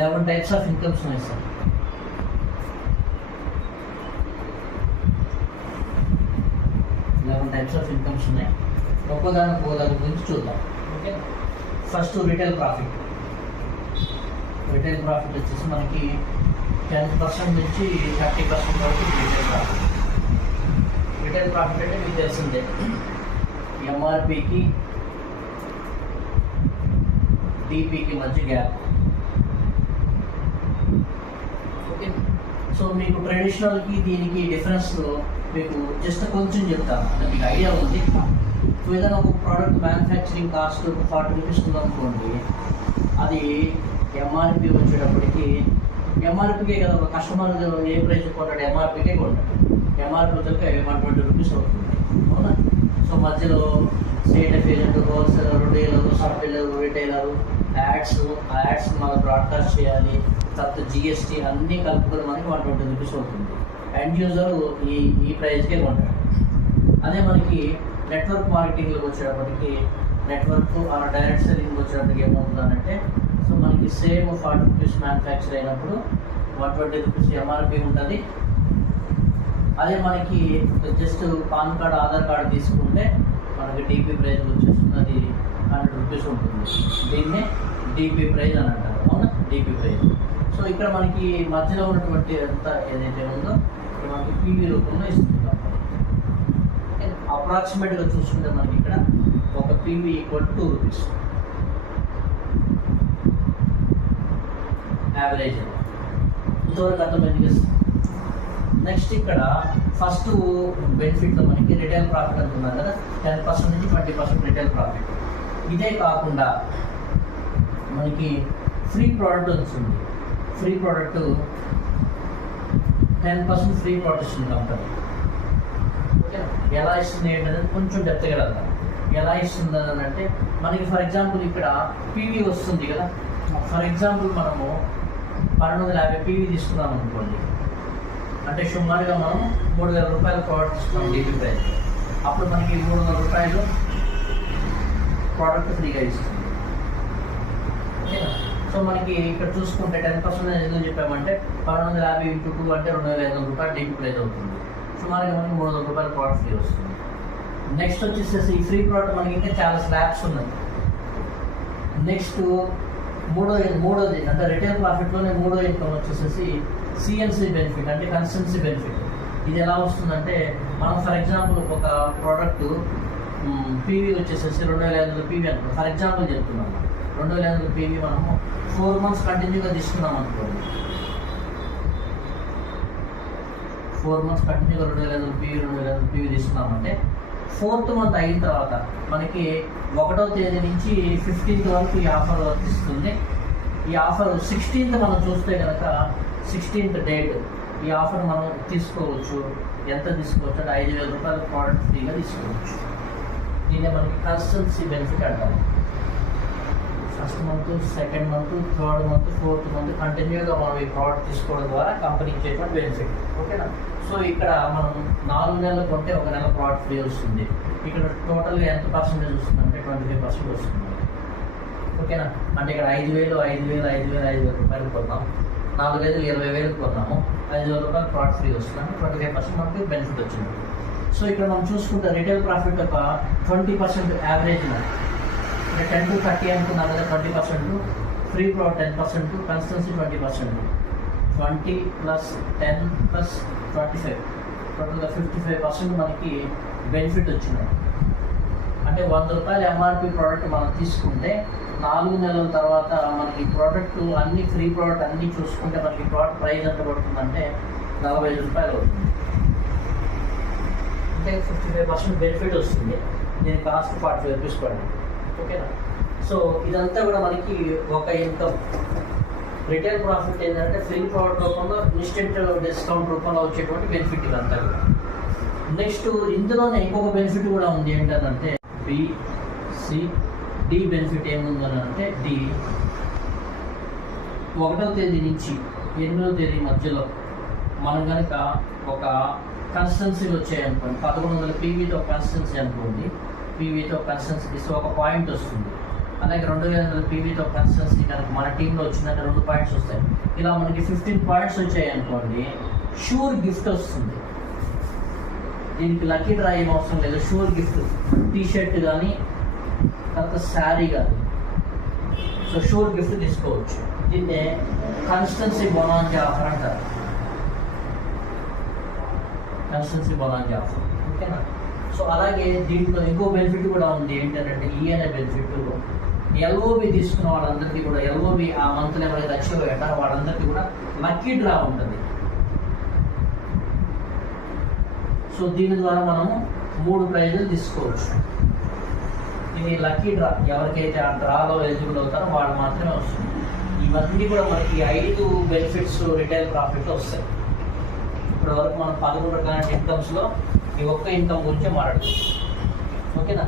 Eleven types of incomes ఉన్నాయి sir eleven types of incomes ఉన్నాయి. ఒక్కోదాని ఒక్కోదాని గురించి చూద్దాం. Okay first retail profit retail profit వచ్చేసి మనకి టెన్ పర్సెంట్ నుంచి థర్టీ పర్సెంట్ వరకు రిటైల్ ప్రాఫిట్ రిటైల్ ప్రాఫిట్ అంటే మీకు తెలిసిందే. ఎంఆర్పికి డిపికి మధ్య గ్యాప్ ఓకే సో మీకు ట్రెడిషనల్కి దీనికి డిఫరెన్స్ మీకు జస్ట్ కొంచెం చెప్తాను మీకు ఐడియా ఉంది. సో ఏదైనా ఒక ప్రోడక్ట్ మ్యానుఫ్యాక్చరింగ్ కాస్ట్ ఒక ఫార్టీ రూపీస్ ఉందనుకోండి అది ఎంఆర్పి వచ్చేటప్పటికి ఎంఆర్పికే కదా ఒక కస్టమర్ ఏ ప్రైస్ కొంటాడు ఎంఆర్పికే కొంటాడు ఎంఆర్పి వచ్చాక వన్ ట్వంటీ రూపీస్ అవుతుంది. అవునా? సో మధ్యలో state agent wholesaler dealer sub dealer retailer ads ఆ యాడ్స్ మనం బ్రాడ్కాస్ట్ చేయాలి తర్వాత జిఎస్టీ అన్నీ కలుపుకొని మనకి వన్ ట్వంటీ రూపీస్ అవుతుంది. ఎండ్ యూజర్ ఈ ఈ ప్రైస్కే కొంటాడు. అదే మనకి నెట్వర్క్ మార్కెటింగ్లోకి వచ్చేటప్పటికి నెట్వర్క్ ఆ డైరెక్ట్ సెల్లింగ్ వచ్చేటప్పటికి ఏమవుతుందంటే సో మనకి సేమ్ ఫార్టీ రూపీస్ మ్యానుఫ్యాక్చర్ అయినప్పుడు వన్ ట్వంటీ రూపీస్ ఎంఆర్పి ఉంటుంది. అదే మనకి just PAN card Aadhaar card తీసుకుంటే మనకి డీపీ ప్రైజ్ వచ్చేస్తుంది అది హండ్రెడ్ రూపీస్ ఉంటుంది. దీన్నే డీపీ ప్రైజ్ అని అంటారు. అవునా? DP praise. సో ఇక్కడ మనకి మధ్యలో ఉన్నటువంటి ఎంత ఏదైతే ఉందో ఇక్కడ మనకి పీవీ రూపంలో ఇస్తుంది. అప్రాక్సిమేట్గా చూసుకుంటే మనకి ఇక్కడ ఒక PV equal to rupees average ఇంతవరకు అర్థమైంది నెక్స్ట్ ఇక్కడ ఫస్ట్ బెనిఫిట్లో మనకి రిటైల్ ప్రాఫిట్ అంటున్నారు కదా టెన్ పర్సెంట్ నుంచి ట్వంటీ పర్సెంట్ రిటైల్ ప్రాఫిట్. ఇదే కాకుండా మనకి ఫ్రీ ప్రోడక్ట్ వస్తుంది. Free product ten percent free product ఇస్తుంది కంపెనీ. ఓకే ఎలా ఇస్తుంది ఏంటనేది కొంచెం డెప్త్గా వెళ్దాం. ఎలా ఇస్తుంది అని అంటే మనకి ఫర్ ఎగ్జాంపుల్ ఇక్కడ పీవీ వస్తుంది కదా. ఫర్ ఎగ్జాంపుల్ మనము పన్నెండు వందల యాభై పీవీ తీసుకున్నాం అనుకోండి అంటే సుమారుగా మనం మూడు వేల రూపాయలు ప్రోడక్ట్ ఇస్తున్నాం డీపీ ప్రైస్ అప్పుడు మనకి మూడు వందల రూపాయలు ప్రోడక్ట్ ఫ్రీగా ఇస్తుంది. ఓకేనా సో మనకి ఇక్కడ చూసుకుంటే టెన్ పర్సెంట్ ఎందుకు చెప్పామంటే పన్నెండు వందల యాభై ఇంటూ టూ అంటే రెండు వేల ఐదు వందల రూపాయలు డీపీ ప్రైస్ అవుతుంది. సుమారుగా మనకి మూడు వందల రూపాయల ప్రోడక్ట్ ఫ్రీ వస్తుంది. నెక్స్ట్ వచ్చేసేసి ఈ ఫ్రీ ప్రోడక్ట్ మనకి ఇంకా చాలా స్లాబ్స్ ఉన్నాయి. నెక్స్ట్ మూడో మూడోది అంటే రిటైల్ ప్రాఫిట్లోనే మూడో ఇన్కమ్ వచ్చేసేసి సిఎన్సి బెనిఫిట్ అంటే కన్స్టెన్సీ బెనిఫిట్ ఇది ఎలా వస్తుందంటే మనం ఫర్ ఎగ్జాంపుల్ ఒక ప్రోడక్ట్ పీవీ వచ్చేసేసి రెండు వేల ఐదు వందల పీవీ అనుకో ఫర్ ఎగ్జాంపుల్ చెప్తున్నాము రెండు వేల ఐదు వందల పీవీ మనము ఫోర్ మంత్స్ కంటిన్యూగా తీసుకున్నాం అనుకోండి. ఫోర్ మంత్స్ కంటిన్యూగా రెండు వేల ఐదు వందల పీవీ రెండు వేల ఐదు వందల పీవీ తీసుకున్నామంటే ఫోర్త్ మంత్ అయిన తర్వాత మనకి ఒకటో తేదీ నుంచి ఫిఫ్టీన్త్ వరకు ఈ ఆఫర్ వర్తిస్తుంది. ఈ ఆఫర్ సిక్స్టీన్త్ మనం చూస్తే కనుక సిక్స్టీన్త్ డేట్ ఈ ఆఫర్ మనం తీసుకోవచ్చు. ఎంత తీసుకోవచ్చు అంటే ఐదు వేల రూపాయల ప్రోడక్ట్ ఫ్రీగా తీసుకోవచ్చు. దీన్ని మనకి కన్సల్సీ బెనిఫిట్ అంటాము first month second month third month fourth month కంటిన్యూగా మనం ఈ ప్రోడక్ట్ తీసుకోవడం ద్వారా కంపెనీ ఇచ్చేటువంటి బెనిఫిట్ ఓకేనా సో ఇక్కడ మనం నాలుగు నెలలు కొంటే ఒక నెల ప్రోడక్ట్ ఫ్రీ వస్తుంది. ఇక్కడ టోటల్గా ఎంత పర్సెంటేజ్ వస్తుంది అంటే ట్వంటీ ఫైవ్ పర్సెంట్ వస్తుంది ఓకేనా అంటే ఇక్కడ ఐదు వేలు ఐదు వేలు ఐదు వేలు ఐదు వేల రూపాయలు కొన్నాం. నాలుగు వేలు ఇరవై వేలు కొన్నాము. ఐదు వేల రూపాయలు ప్రోడక్ట్ ఫ్రీ వస్తుంది అంటే ట్వంటీ ఫైవ్ పర్సెంట్ మనకి బెనిఫిట్ వచ్చింది. సో ఇక్కడ మనం చూసుకుంటే రిటైల్ ప్రాఫిట్ ఒక twenty percent average ten to thirty అనుకున్నాం కదా twenty percent free product ten percent consistency twenty percent. Twenty plus ten plus twenty five. టోటల్గా ఫిఫ్టీ ఫైవ్ పర్సెంట్ మనకి బెనిఫిట్ వచ్చింది. అంటే వంద రూపాయల ఎంఆర్పి ప్రోడక్ట్ మనం తీసుకుంటే నాలుగు నెలల తర్వాత మనకి ప్రోడక్ట్ అన్ని ఫ్రీ ప్రోడక్ట్ అన్ని చూసుకుంటే మనకి ప్రోడక్ట్ ప్రైస్ ఎంత పడుతుందంటే నలభై ఐదు రూపాయలు అవుతుంది. అంటే ఫిఫ్టీ ఫైవ్ పర్సెంట్ బెనిఫిట్ వస్తుంది. దీని కాస్ట్ ఫార్టీ ఫైవ్ రూపీస్ పడింది ఓకేనా? సో ఇదంతా కూడా మనకి ఒక ఇన్కమ్ రిటైల్ ప్రాఫిట్ ఏంటంటే ఫిల్ ప్రోడక్ట్ రూపంలో ఇన్స్టెంట్ డిస్కౌంట్ రూపంలో వచ్చేటువంటి బెనిఫిట్ ఇదంతా కూడా. నెక్స్ట్ ఇందులోనే ఇంకొక బెనిఫిట్ కూడా ఉంది ఏంటంటే బి సి డి బెనిఫిట్ ఏముందని అంటే డి ఒకటో తేదీ నుంచి ఎనిమిదవ తేదీ మధ్యలో మనం కనుక ఒక కన్స్టెన్సీలు వచ్చాయనుకోండి పదకొండు వందల పీవీతో కన్స్టెన్సీ అనుకోండి పీవీతో కన్సిస్టెన్సీ ఇస్తే ఒక పాయింట్ వస్తుంది. అలాగే రెండు వేల వందల పీవీతో కన్సిస్టెన్సీ కనుక మన టీంలో వచ్చిందంటే రెండు పాయింట్స్ వస్తాయి. ఇలా మనకి ఫిఫ్టీన్ పాయింట్స్ వచ్చాయి అనుకోండి షూర్ గిఫ్ట్ వస్తుంది. దీనికి లక్కీ డ్రా ఏం అవసరం లేదు. షూర్ గిఫ్ట్ టీ షర్ట్ కానీ తర్వాత శారీ కానీ సో షూర్ గిఫ్ట్ తీసుకోవచ్చు. దీన్నే కన్స్టెన్సీ బొనాంజా ఆఫర్ అంటారు. కన్స్టెన్సీ బొనాంజా ఆఫర్ ఓకేనా? సో అలాగే దీంట్లో ఇంకో బెనిఫిట్ కూడా ఉంది. ఏంటంటే ఈ అనే బెనిఫిట్ ఎల్ఓబి తీసుకున్న వాళ్ళందరికీ కూడా ఎల్ఓబి ఆ మంత్లో ఎవరైతే అచీవ్ అయ్యారో వాళ్ళందరికీ కూడా లక్కీ డ్రా ఉంటుంది. సో దీని ద్వారా మనం మూడు ప్రైజులు తీసుకోవచ్చు. ఇది లక్కీ డ్రా ఎవరికైతే ఆ డ్రాలో ఎలిజిబుల్ అవుతారో వాళ్ళు మాత్రమే వస్తుంది. ఇవన్నీ కూడా మనకి ఐదు బెనిఫిట్స్ రిటైల్ ప్రాఫిట్ వస్తాయి. ఇప్పటి వరకు మనం పదకొండు రకాల ఇన్కమ్స్లో ఈ ఒక్క ఇన్కమ్ గురించే మాట్లాడుతున్నాం ఓకేనా?